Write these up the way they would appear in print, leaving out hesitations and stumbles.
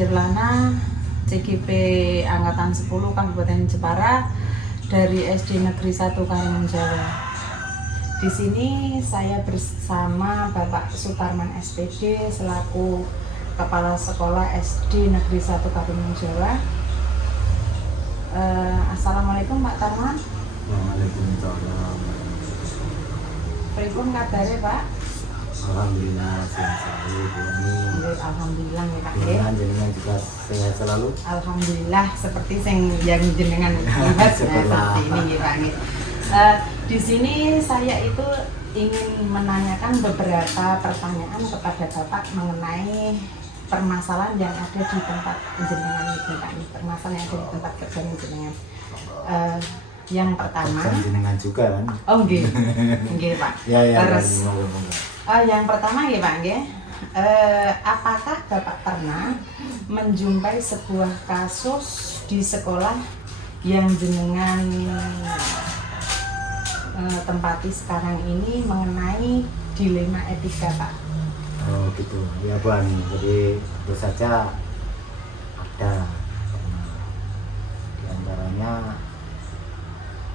Firlana, CGP Angkatan 10 Kabupaten Jepara dari SD Negeri 1 Karimun Jawa. Di sini saya bersama Bapak Sutarman SPD selaku Kepala Sekolah SD Negeri 1 Karimun Jawa. Assalamualaikum Pak Tarman. Waalaikumsalam. Pripun kabare Pak? Alhamdulillah sehat selalu Bu Ani. Alhamdulillah ya Pak. Jenengan juga sehat selalu. Alhamdulillah seperti yang jenengan lihat seperti ini ya Pak. Di sini saya itu ingin menanyakan beberapa pertanyaan kepada Bapak mengenai permasalahan yang ada di tempat jenengan ini Pak. Permasalahan yang ada di tempat kerja jenengan. Yang pertama. Jenengan juga kan? Oh nggih. Nggih Pak. Ya. Terus yang pertama ya Pak nggih. Apakah Bapak pernah menjumpai sebuah kasus di sekolah yang jenengan tempati sekarang ini mengenai dilema etika Pak? Oh gitu, ya Bu Ani. Jadi tentu saja ada di antaranya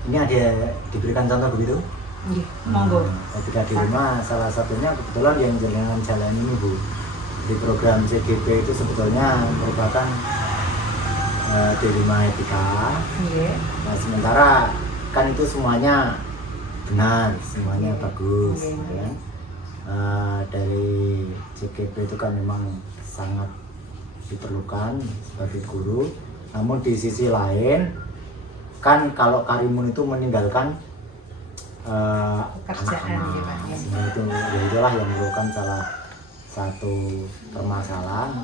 ini ada diberikan contoh begitu? Iya, monggo. Ketika di rumah salah satunya kebetulan yang jenengan jalan ini Bu, di program CGP itu sebetulnya merupakan dilema etika. Iya. Nah sementara kan itu semuanya benar, semuanya bagus, ya. Dari CGP itu kan memang sangat diperlukan sebagai guru. Namun di sisi lain kan kalau Karimun itu meninggalkan Pekerjaan anak-anak, itu ya itulah yang merupakan salah satu permasalahan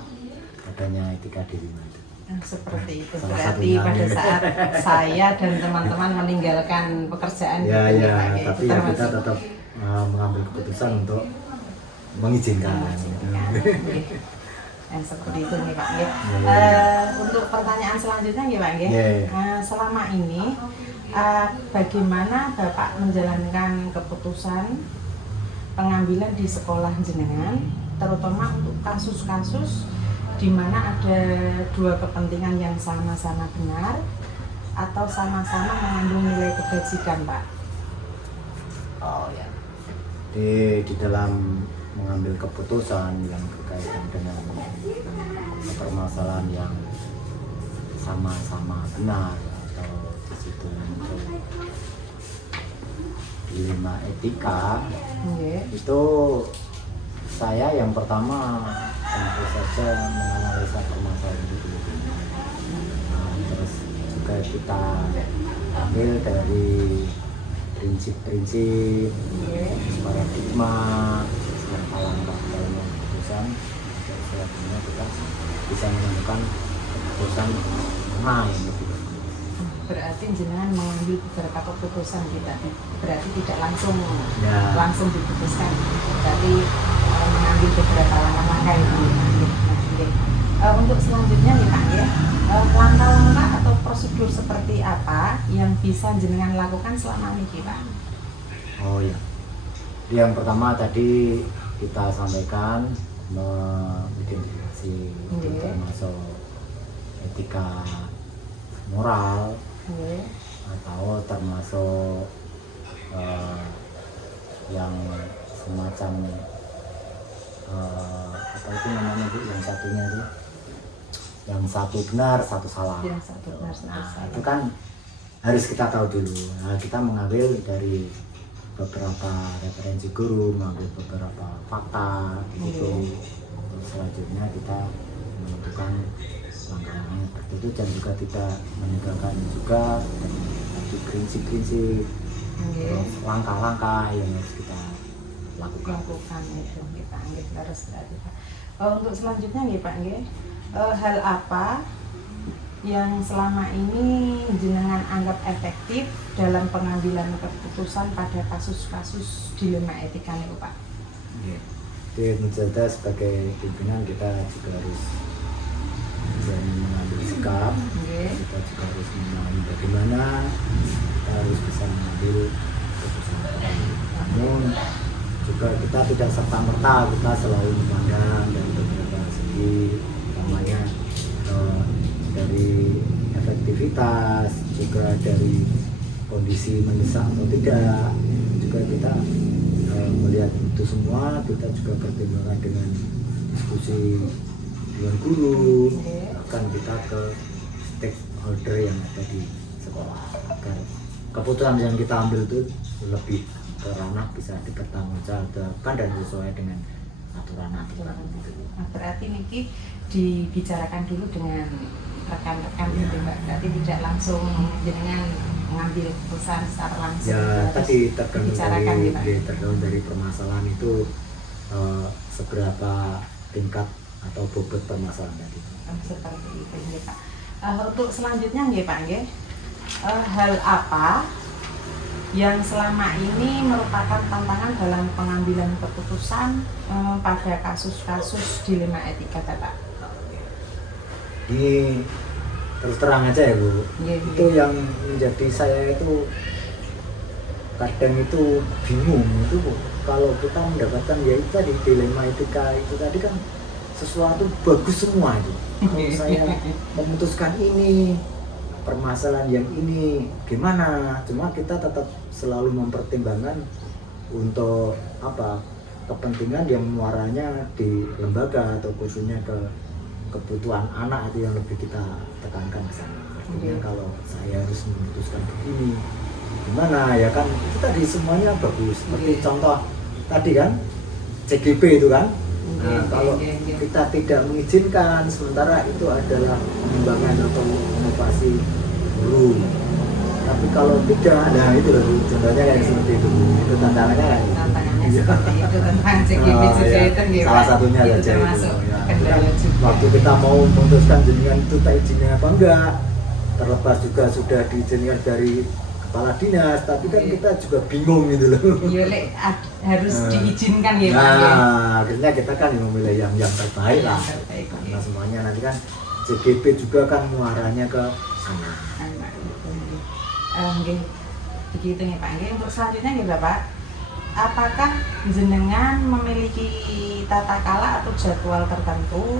adanya etika dilema itu. Seperti itu. Salah Berarti satunya, pada ya. saat saya dan teman-teman meninggalkan pekerjaan Ya, gitu, ya, Pak, tapi itu ya kita termasuk tetap mengambil keputusan untuk mengizinkan. Yang seperti itu nih Pak. Ya. Ya. Untuk pertanyaan selanjutnya ya Pak. Ya. Ya. Selama ini bagaimana Bapak menjalankan keputusan pengambilan di sekolah jenengan, terutama untuk kasus-kasus di mana ada dua kepentingan yang sama-sama benar atau sama-sama mengandung nilai kebajikan Pak? Oh ya. Di dalam mengambil keputusan yang berkaitan dengan permasalahan yang sama-sama benar atau di situ muncul dilema etika, itu saya yang pertama tentu saja menganalisa permasalahan itu dulu. Terus juga kita ambil dari prinsip-prinsip, paradigma, langkah-langkah dalam keputusan, selanjutnya kita bisa menemukan keputusan mana yang lebih bagus. Berarti jenengan mengambil beberapa keputusan kita, berarti tidak langsung diputuskan, berarti mengambil beberapa langkah-langkah itu. Untuk selanjutnya nih Pak ya, langkah-langkah atau prosedur seperti apa yang bisa jenengan lakukan selama ini Pak? Oh ya, yang pertama tadi kita sampaikan mengidentifikasi termasuk etika moral atau termasuk yang semacam apa itu namanya Bu, yang satunya itu yang satu benar satu salah. Yang satu benar satu salah. Itu kan harus kita tahu dulu. Nah, kita mengambil dari beberapa referensi guru, mengambil beberapa fakta gitu. Terus selanjutnya kita menentukan langkah-langkah seperti itu dan juga tidak meninggalkan juga dari prinsip-prinsip, terus langkah-langkah yang harus kita lakukan itu kita anggap harus berarti Pak. Untuk selanjutnya nih Pak hal apa yang selama ini jenengan anggap efektif dalam pengambilan keputusan pada kasus-kasus dilema etika nih Pak? Jadi menurut saya sebagai pimpinan kita juga harus berani mengambil sikap, kita juga harus memahami bagaimana kita harus bisa mengambil keputusan. Namun juga kita tidak serta-merta kita selalu memandang dari beberapa segi, namanya aktivitas, juga dari kondisi mendesak atau tidak, juga kita melihat itu semua. Kita juga pertimbangkan dengan diskusi dengan guru, akan kita ke stakeholder yang ada di sekolah, agar keputusan yang kita ambil itu lebih ke ranah bisa dipertanggungjawabkan dan sesuai dengan aturan-aturan gitu. Nah, berarti niki dibicarakan dulu dengan rekan-rekan gitu Mbak, berarti tidak langsung jenengan mengambil keputusan secara langsung. Ya tadi dibicarakan gitu Pak. tergantung dari permasalahan itu seberapa tingkat atau bobot permasalahan tadi. Seperti itu nggih Pak. Untuk selanjutnya nggih Pak nggih, hal apa yang selama ini merupakan tantangan dalam pengambilan keputusan pada kasus-kasus dilema etika Bapak? Ini terus terang aja ya Bu, itu yang menjadi saya itu kadang itu bingung itu Bu. Kalau kita mendapatkan ya itu tadi dilema etika itu tadi kan sesuatu bagus semua itu. Kalau saya memutuskan ini, permasalahan yang ini gimana, cuma kita tetap selalu mempertimbangkan untuk apa, kepentingan yang muaranya di lembaga atau khususnya ke kebutuhan anak itu yang lebih kita tekankan ke sana. Artinya kalau saya harus memutuskan begini gimana ya kan, itu tadi semuanya bagus. Seperti contoh tadi kan CGP itu kan, nah, kalau kita tidak mengizinkan sementara itu adalah pengembangan atau inovasi guru, tapi kalau tidak, nah itu loh contohnya kayak seperti itu tantangannya kan. Tantangannya seperti itu tentang CGP juga itu nggih, salah Pak. satunya Itu saja termasuk itu ya. kendala Kan juga. waktu kita mau memutuskan jenengan itu tak izinnya apa enggak, terlepas juga sudah diizinkan dari kepala dinas, tapi kan kita juga bingung gitu loh. Iya Lek, harus diizinkan ya Pak. Nah, akhirnya kita kan memilih yang terbaik lah. Yang terbaik, Karena semuanya nanti kan CGP juga kan muaranya ke sana. Nggih, begitu nih Pak. Nggih, untuk selanjutnya nih Bapak, apakah jenengan memiliki tata kala atau jadwal tertentu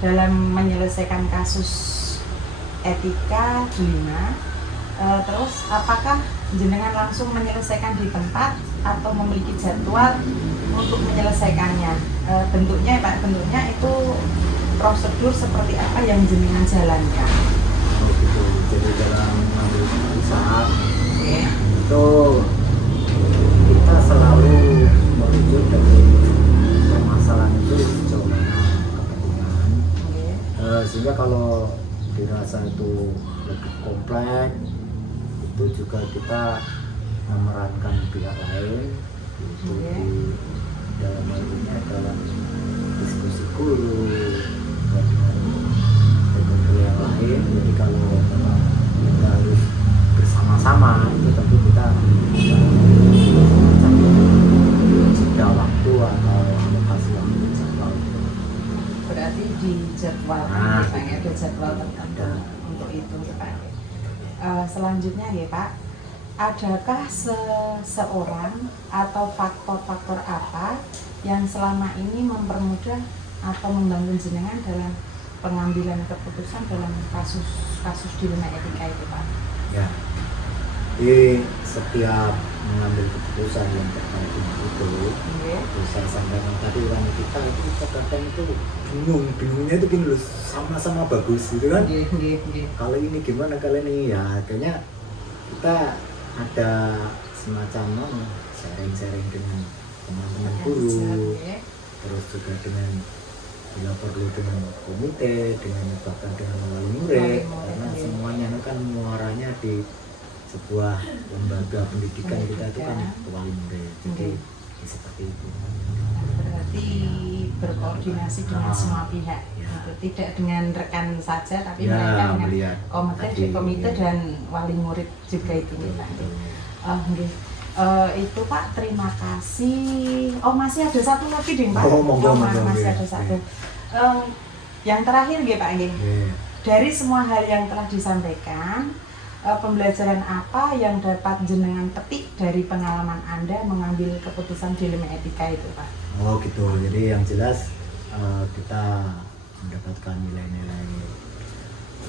dalam menyelesaikan kasus etika dilema? Terus apakah jenengan langsung menyelesaikan di tempat atau memiliki jadwal untuk menyelesaikannya? Bentuknya ya Pak, bentuknya itu prosedur seperti apa yang jenengan jalankan? Oh gitu. Jadi dalam mengambil keputusan itu kita selalu merujuk dari permasalahan itu sejauh mana kepentingan. Sehingga kalau dirasa itu lebih kompleks, itu juga kita memerankan pihak lain, itu di dalam hal ini adalah diskusi guru dan dengan yang lain. Jadi kalau memang kita harus bersama-sama, itu tentu kita jeda waktu atau alokasi waktu jadwal. Berarti di jadwal Pak, ada jadwal tertentu untuk itu Pak. Selanjutnya ya Pak, adakah seseorang atau faktor-faktor apa yang selama ini mempermudah atau membantu jenengan dalam pengambilan keputusan dalam kasus dilema etika itu Pak? Ya, di setiap mengambil keputusan yang terkait dengan itu, saya sampaikan tadi kan kita kadang itu bingungnya itu gini loh, sama-sama bagus gitu kan. Kalau ini gimana, kali ini ya akhirnya kita ada semacam sharing dengan teman-teman guru, terus juga dengan bila perlu dengan komite, dengan bahkan dengan wali murid, karena semuanya itu kan muaranya di sebuah lembaga pendidikan kita itu kan wali murid, jadi seperti itu. Berarti berkoordinasi dengan semua pihak, gitu. Tidak dengan rekan saja, tapi mereka dengan komite dan wali murid juga itu Pak. Itu Pak, terima kasih. Oh masih ada satu lagi deh Pak. Masih ada satu. Yang terakhir nggih Pak nggih. Dari semua hal yang telah disampaikan, pembelajaran apa yang dapat jenengan petik dari pengalaman Anda mengambil keputusan dilema etika itu Pak? Oh gitu. Jadi yang jelas kita mendapatkan nilai-nilai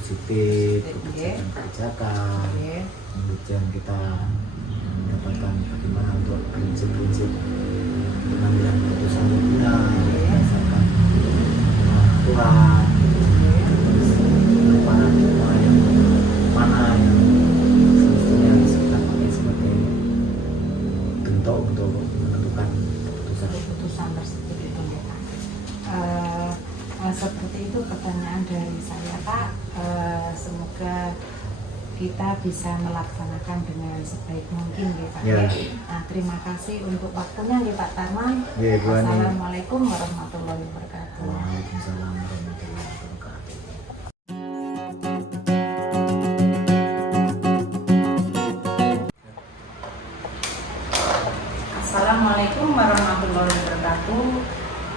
positif, Oke. kebijakan-kebijakan, Oke. kemudian kita mendapatkan bagaimana untuk prinsip-prinsip pengambilan keputusan yang benar berdasarkan aturan, terus paradigma yang mana yang semestinya harus kita pakai sebagai bentuk untuk menentukan keputusan. Keputusan tersebut itu ya Pak. Seperti itu pertanyaan dari saya Pak. Semoga kita bisa melaksanakan dengan sebaik mungkin ya Pak. Ya. Nah, terima kasih untuk waktunya ya Pak Tarman. Ya, Bu Ani. Assalamualaikum warahmatullahi wabarakatuh. Waalaikumsalam warahmatullahi wabarakatuh. Assalamualaikum warahmatullahi wabarakatuh.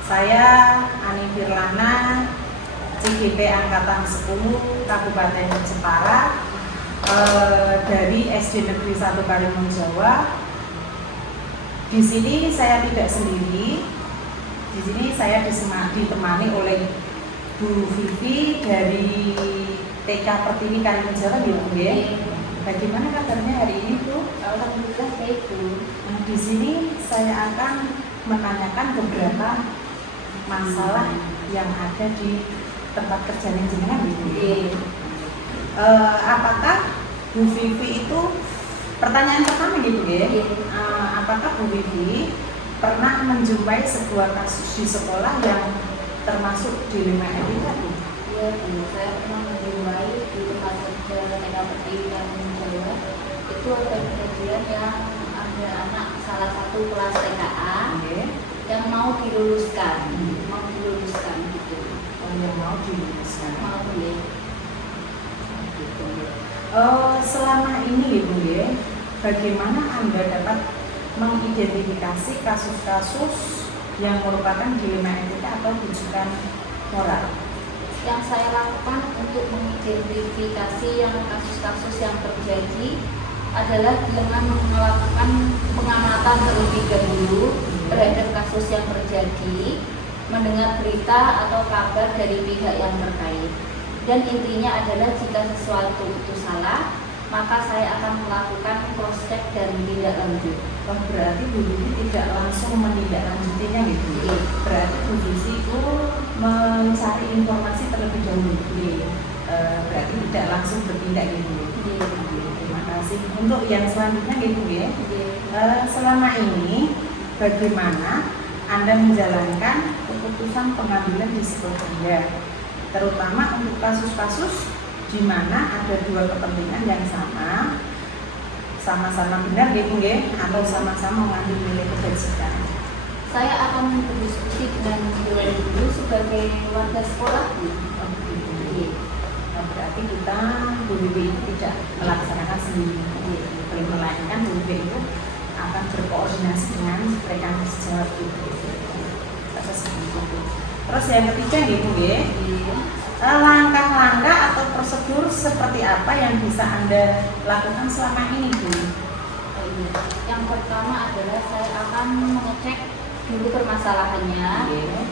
Saya Ani Firlana, CGP Angkatan 10 Kabupaten Jepara, dari SD Negeri 1 Karimun Jawa. Di sini saya tidak sendiri. Di sini saya ditemani oleh Bu Vivi dari TK Pertiwi Karimun Jawa, ya Bu ya. Bagaimana kabarnya hari ini Bu? Alhamdulillah baik Bu. Nah, di sini saya akan menanyakan beberapa masalah yang ada di tempat kerja jenengan Bu. Apakah Bu Vivi itu, pertanyaan pertama gitu ya, apakah Bu Vivi pernah menjumpai sebuah kasus di sekolah yang termasuk dilema etika Bu? Iya Bu, saya pernah menjumpai di tempat kerja TK Pertiwi Karimun Jawa. Itu ada kejadian yang ada anak salah satu kelas TKA yang mau diluluskan, gitu. Oh, yang mau diluluskan. Mau ya. Gitu. Selama ini Ibu ya, bagaimana Anda dapat mengidentifikasi kasus-kasus yang merupakan dilema etika atau rujukan moral? Yang saya lakukan untuk mengidentifikasi yang kasus-kasus yang terjadi adalah dengan melakukan pengamatan terlebih dahulu terhadap kasus yang terjadi, mendengar berita atau kabar dari pihak yang terkait. Dan intinya adalah jika sesuatu itu salah, maka saya akan melakukan cross check dan tindak lanjut. Oh, berarti Bu Vivi tidak langsung menindaklanjutinya gitu. Iya. Berarti Bu Vivi itu mencari informasi terlebih dahulu. Berarti tidak langsung bertindak gitu. Iya. Terima kasih. Untuk yang selanjutnya gitu ya. Iya. Selama ini bagaimana Anda menjalankan keputusan pengambilan di sekolah Anda, terutama untuk kasus-kasus di mana ada dua kepentingan yang sama-sama benar gitu ya, atau sama-sama mengambil nilai kebajikan. Saya akan berdiskusi dengan dewan guru sebagai warga sekolah. Oh, begitu. Iya. Nah, berarti kita Bu Vivi itu tidak melaksanakan sendiri, melainkan Bu Vivi itu akan berkoordinasi dengan rekan sejawat gitu. Terus yang ketiga gitu ya, Iya. langkah-langkah atau prosedur seperti apa yang bisa Anda lakukan selama ini Bu? Yang pertama adalah saya akan mengecek dulu permasalahannya.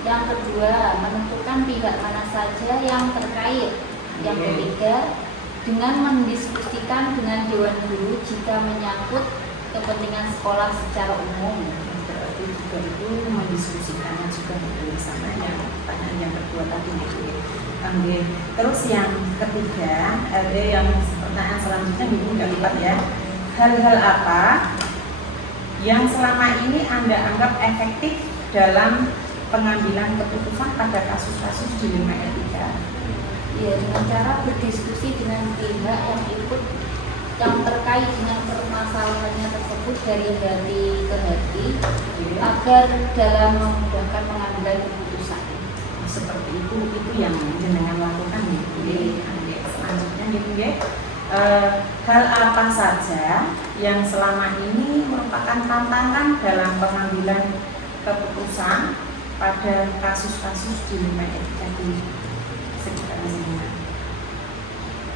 Yang kedua, menentukan pihak mana saja yang terkait. Yang ketiga, dengan mendiskusikan dengan dewan guru jika menyangkut kepentingan sekolah secara umum. Berarti juga itu mendiskusikannya juga bersama yang pertanyaan yang kedua tadi gitu ya. Terus yang ketiga, ada yang pertanyaan selanjutnya Ibu nggak lipat ya. Hal-hal apa yang selama ini Anda anggap efektif dalam pengambilan keputusan pada kasus-kasus dilema etika? Ya, dengan cara berdiskusi dengan pihak yang ikut yang terkait dengan permasalahannya tersebut dari hati ke hati, agar dalam memudahkan pengambilan keputusan. Seperti itu yang jenengan lakukan gitu ya. Selanjutnya gitu ya. Hal apa saja yang selama ini merupakan tantangan dalam pengambilan keputusan pada kasus-kasus dilema etika di sekitar jenengan?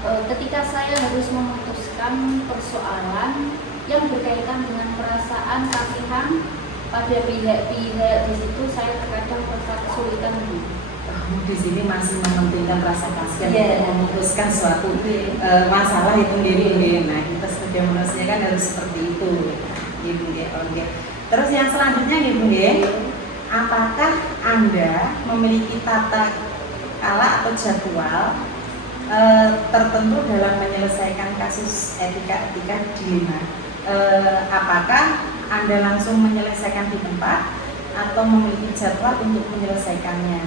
Ketika saya harus memutuskan persoalan yang berkaitan dengan perasaan kasihan pada pihak-pihak di situ, saya terkadang merasa kesulitan. di sini masih mementingkan rasa kasihan Iya. untuk memutuskan suatu Iya. masalah itu sendiri. Nah, kita sebagai manusia kan harus seperti itu, gitu ya. Oke. Terus yang selanjutnya gitu ya, apakah Anda memiliki tata kala atau jadwal tertentu dalam menyelesaikan kasus etika dilema? Apakah Anda langsung menyelesaikan di tempat atau memiliki jadwal untuk menyelesaikannya?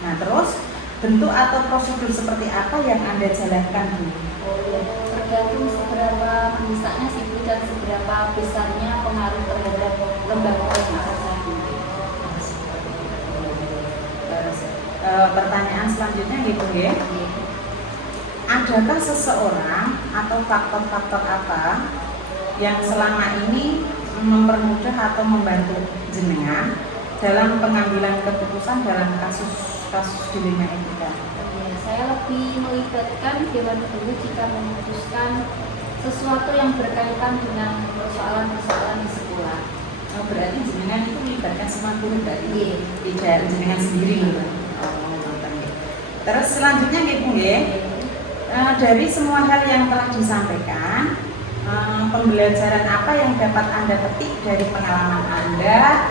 Nah, terus bentuk atau prosedur seperti apa yang Anda jalankan, Bu? Oh ya, tergantung seberapa mendesaknya sih Bu, dan seberapa besarnya pengaruh terhadap lembaga yang akan saya pimpin. Pertanyaan selanjutnya gitu ya. Adakah seseorang atau faktor-faktor apa yang selama ini mempermudah atau membantu jenengan dalam pengambilan keputusan dalam kasus dilema etika? Ya, saya lebih melibatkan Dewan Guru jika memutuskan sesuatu yang berkaitan dengan persoalan-persoalan di sekolah. Oh, berarti jenengan itu melibatkan semua guru berarti? Iya. Tidak jenengan sendiri gitu. Oh, nonton ya. Terus selanjutnya gitu ya. Dari semua hal yang telah disampaikan, pembelajaran apa yang dapat Anda petik dari pengalaman Anda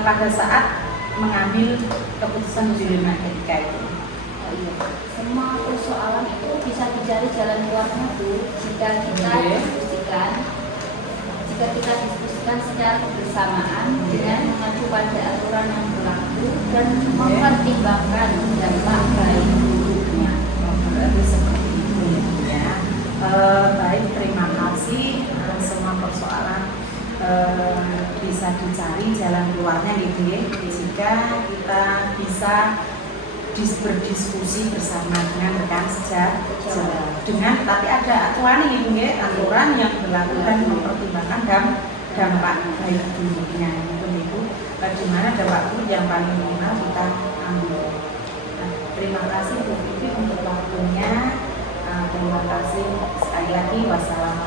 pada saat mengambil keputusan dilema etika itu? Oh, iya. Semua persoalan itu bisa dicari jalan keluarnya Bu, jika kita Oke. diskusikan secara kebersamaan dengan mengacu pada aturan yang berlaku dan mempertimbangkan dampak baik buruknya. Berarti seperti itu ya. Baik, terima kasih. Semua persoalan bisa dicari jalan keluarnya gitu ya. Jika kita bisa berdiskusi bersama dengan rekan sejawat dengan, tapi ada aturan gitu ya, aturan yang berlaku dan mempertimbangkan dampak baik buruknya itu di mana dampak buruk yang paling minimal kita ambil. Nah, terima kasih Bu Vivi untuk waktunya. Terima kasih sekali lagi. Wassalamualaikum.